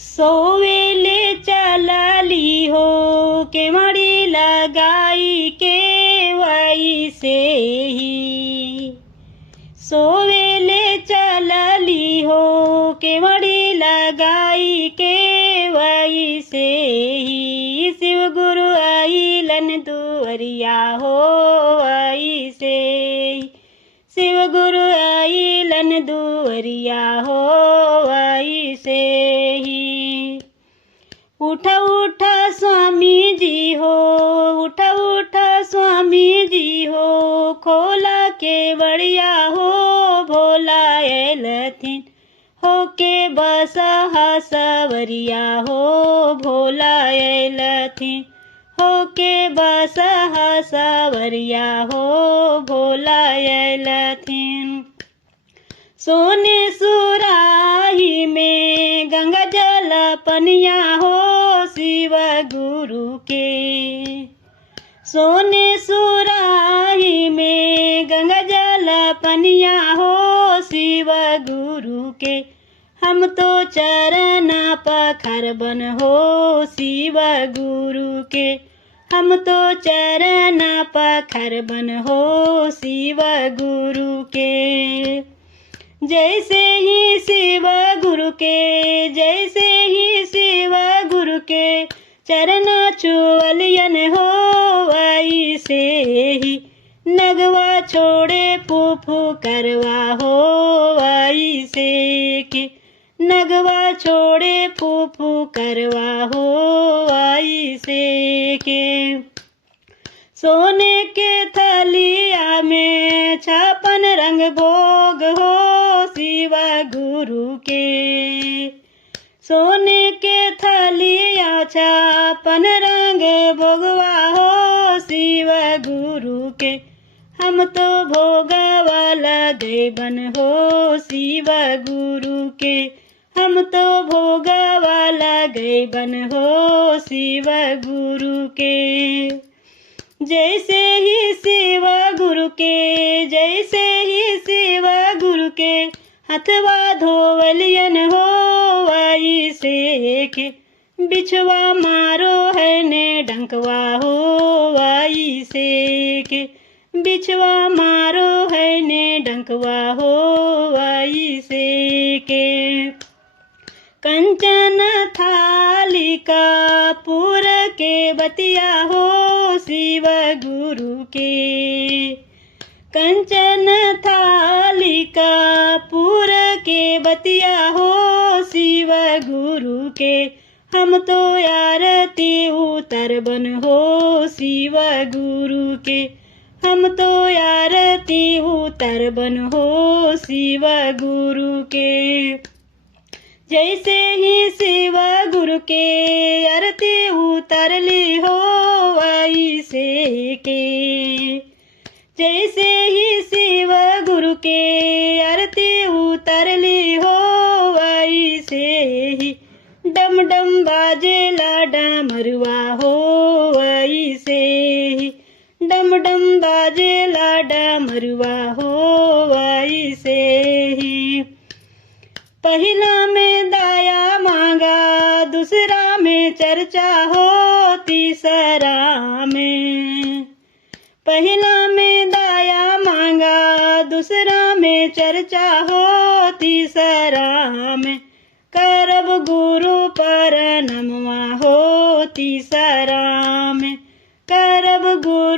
सोवेले चलली हो केवड़ी लगाई के वही से ही। सोवेले चलली हो केवड़ी लगाई के वही से ही। शिव गुरु आइलन दुअरिया हो वही से ही। शिव गुरु आइलन दुअरिया हो वही से ही। उठ उठ स्वामी जी हो, उठ उठ स्वामी जी हो, खोला के बढ़िया हो भोला एलथिन हो के बस सवरिया हो भोला एलथिन हो के बस सवरिया हो भोला एलथिन। सोने सुराही में गंगा जल पनिया हो शिव गुरु के। सोने सुराही में गंगा जल पनिया हो शिव गुरु के। हम तो चरण पखर बन हो शिव गुरु के। हम तो चरण पखर बन हो शिव गुरु के। जैसे ही शिव गुरु के, जैसे ही शिव गुरु के चरण चुवलियन हो वही से ही। नगवा छोड़े फूफू करवा हो वही से कि। नगवा छोड़े फूफू करवा हो वही से के। सोने के थलिया में 56 रंग भोग हो शिव गुरु के। सोने के थलिया 56 रंग भोगवा हो शिव गुरु के। हम तो भोगवा लगैबन हो शिव गुरु के। हम तो भोगवा लगैबन हो शिव गुरु के। जैसे ही शिव गुरु के, जैसे ही शिव गुरु के हथवा धोवलियन हो वही से के। बिछवा मारो है ने डंकवा हो वही से के। बिछवा मारो है ने डंकवा हो वही से के। कंचन थाली का पूर के बतिया हो शिव गुरु के। कंचन थाली का पूर के बतिया हो शिव गुरु के। हम तो आरती उतरबन हो शिव गुरु के। हम तो आरती उतरबन हो शिव गुरु के। जैसे ही शिव गुरु के आरती उतरली हो वही से के। जैसे ही शिव गुरु के आरती उतरली हो वही से ही। डम डम बाजे ला डमरुआ हो वही से ही। डम डम बाजे ला डमरुआ हो वही से ही। पहला में दाया मांगा, दूसरा में चर्चा हो तीसरा में। पहला में दाया मांगा, दूसरा में चर्चा हो तीसरा में। करब गुरु पर नमवा हो तीसरा